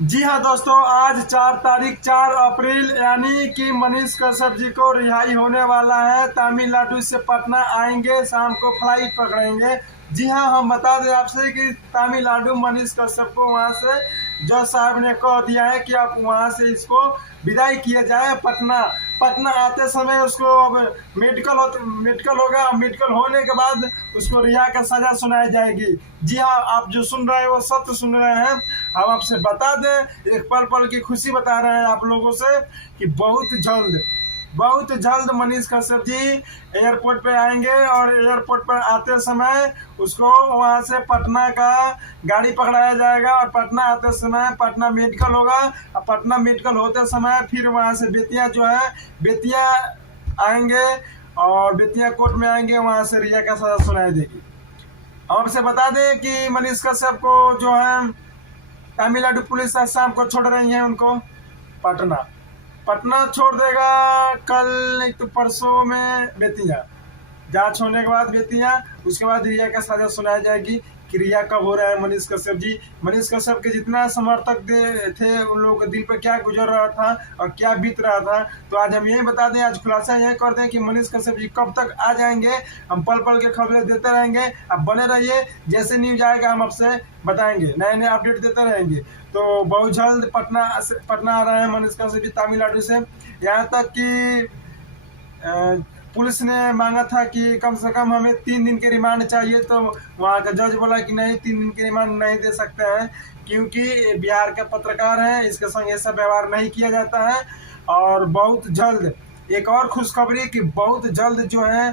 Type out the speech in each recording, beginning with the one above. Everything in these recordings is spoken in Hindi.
जी हाँ दोस्तों, आज 4 अप्रैल यानी कि मनीष कश्यप जी को रिहाई होने वाला है। तमिलनाडु से पटना आएंगे, शाम को फ्लाइट पकड़ेंगे। जी हाँ, हम बता दें आपसे कि तमिलनाडु मनीष कश्यप को वहाँ से जज साहब ने कह दिया है कि आप वहाँ से इसको विदाई किया जाए। पटना पटना आते समय उसको अब मेडिकल होगा। मेडिकल होने के बाद उसको रिहा का सजा सुनाई जाएगी। जी हाँ, आप जो सुन रहे हैं वो सत्य सुन रहे हैं। हम आपसे बता दें, एक पल पल की खुशी बता रहे हैं आप लोगों से कि बहुत जल्द मनीष कश्यप जी एयरपोर्ट पे आएंगे और एयरपोर्ट पर आते समय उसको वहां से पटना का गाड़ी पकड़ाया जाएगा और पटना आते समय पटना मेडिकल होगा। और पटना मेडिकल होते समय फिर वहां से बेतिया जो है, बेतिया आएंगे और बेतिया कोर्ट में आएंगे, वहां से रिहा का सजा सुनाई देगी। हम आपसे बता दें कि मनीष कश्यप को जो है तमिलनाडु पुलिस आज शाम को छोड़ रही है। उनको पटना पटना छोड़ देगा कल, नहीं तो परसों में बेतिया। जांच होने के बाद बेतिया, उसके बाद रिहा का सजा सुनाई जाएगी कि रिहा कब हो रहा है मनीष कश्यप जी। मनीष कश्यप के जितना समर्थक थे उन लोगों के दिल पर क्या गुजर रहा था और क्या बीत रहा था, तो आज हम यही बता दें, आज खुलासा यही कर दें कि मनीष कश्यप जी कब तक आ जाएंगे। हम पल पल के खबरें देते रहेंगे, आप बने रहिए। जैसे न्यूज आएगा हम आपसे बताएंगे, नए नए अपडेट देते रहेंगे। तो बहुत जल्द पटना आ रहे हैं मनीष कश्यप जी तमिलनाडु से। यहाँ तक कि पुलिस ने मांगा था कि कम से कम हमें 3 दिन के रिमांड चाहिए, तो वहाँ का जज बोला कि नहीं, 3 दिन के रिमांड नहीं दे सकते हैं क्योंकि बिहार के पत्रकार हैं, इसके संग ऐसा व्यवहार नहीं किया जाता है। और बहुत जल्द एक और खुशखबरी कि बहुत जल्द जो है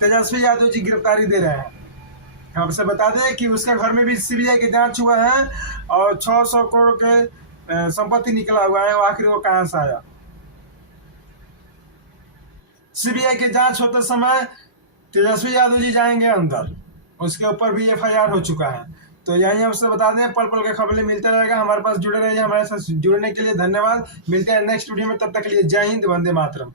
तेजस्वी यादव जी गिरफ्तारी दे रहे हैं। आपसे बता दें कि उसके घर में भी सीबीआई की जांच हुआ है और 600 करोड़ के संपत्ति निकला हुआ है। आखिर वो कहाँ से आया? सीबीआई की जांच होते समय तेजस्वी यादव जी जाएंगे अंदर, उसके ऊपर भी एफआईआर हो चुका है। तो यही आपसे बता दें, पल पल के खबरें मिलते रहेगा। हमारे पास जुड़े रहिए। हमारे साथ जुड़ने के लिए धन्यवाद। मिलते हैं नेक्स्ट वीडियो में, तब तक के लिए जय हिंद, वंदे मातरम।